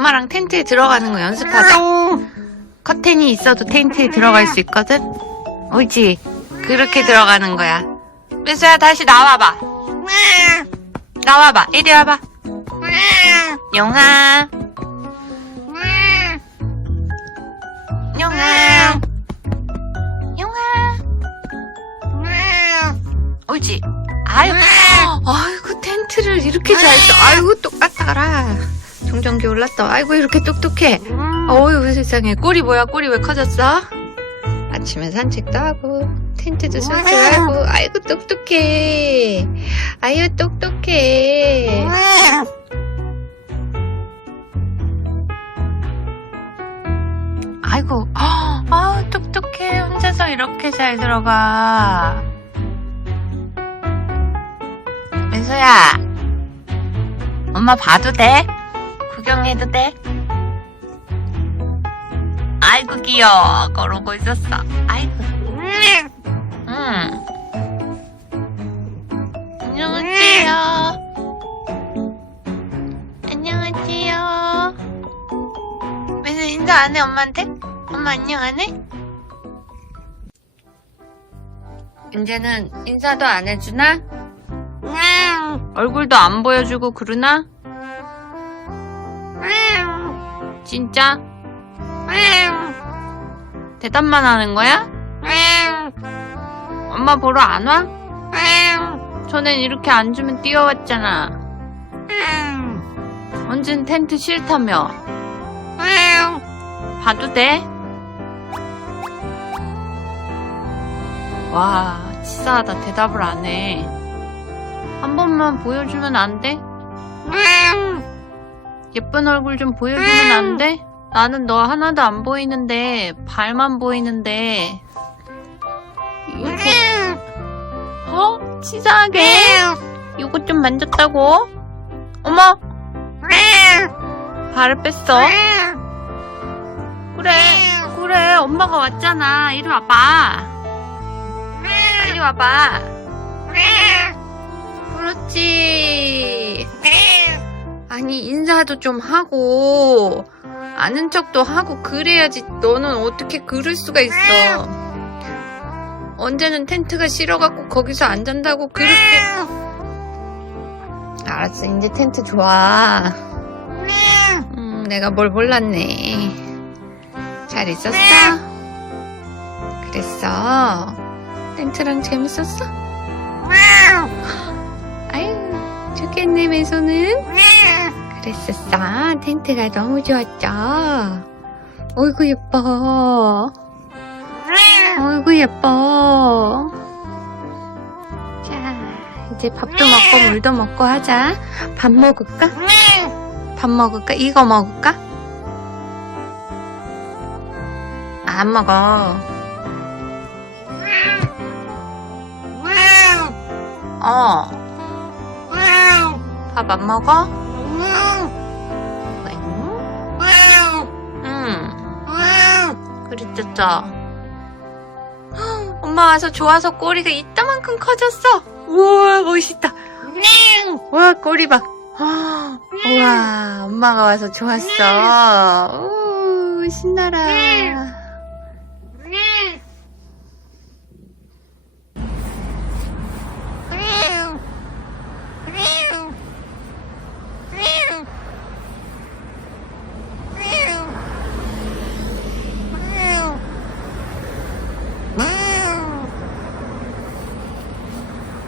엄마랑 텐트에 들어가는 거 연습하자. 커튼이 있어도 텐트에 들어갈 수 있거든? 옳지. 그렇게 들어가는 거야. 민수야, 다시 나와봐. 나와봐. 이리 와봐. 용아. 용아. 용아. 옳지. 아유, 아이고, 텐트를 이렇게 잘 써. 아이고, 똑같아라. 정전기 올랐다. 아이고, 이렇게 똑똑해. 어휴, 세상에. 꼬리 뭐야? 꼬리 왜 커졌어? 아침에 산책도 하고, 텐트도 알고, 아이고, 똑똑해. 아유, 똑똑해. 아이고, 아, 똑똑해. 혼자서 이렇게 잘 들어가. 민수야, 엄마 봐도 돼? 구경해도 돼? 아이고 귀여워 그러고 있었어 아이고 응 안녕하세요 안녕하세요 민수 인사 안 해 엄마한테? 엄마 안녕 안 해? 이제는 인사도 안 해주나? 얼굴도 안 보여주고 그러나? 진짜? 대답만 하는 거야? 엄마 보러 안 와? 전엔 이렇게 앉으면 뛰어왔잖아. 언젠 텐트 싫다며. 봐도 돼? 와, 치사하다. 대답을 안 해. 한 번만 보여주면 안 돼? 예쁜 얼굴 좀 보여주면 안 돼? 나는 너 하나도 안 보이는데 발만 보이는데. 이거 어? 치사하게? 이거 좀 만졌다고? 어머! 발을 뺐어? 그래 그래. 엄마가 왔잖아. 이리 와봐. 빨리 와봐. 그렇지 아니 인사도 좀 하고 아는 척도 하고 그래야지 너는 어떻게 그럴 수가 있어. 언제는 텐트가 싫어갖고 거기서 안 잔다고 그렇게. 알았어 이제 텐트 좋아. 음 내가 뭘 몰랐네. 잘 있었어? 그랬어. 텐트랑 재밌었어? 아유 좋겠네 매소는 그랬었어. 텐트가 너무 좋았죠. 어이구 예뻐. 어이구 예뻐. 자, 이제 밥도 먹고 물도 먹고 하자. 밥 먹을까? 밥 먹을까? 이거 먹을까? 안 먹어. 어. 밥 안 먹어? 응. 그랬었죠. 엄마 와서 좋아서 꼬리가 이따만큼 커졌어. 우와 멋있다. 우와 꼬리 봐. 우와 엄마가 와서 좋았어. 우 신나라.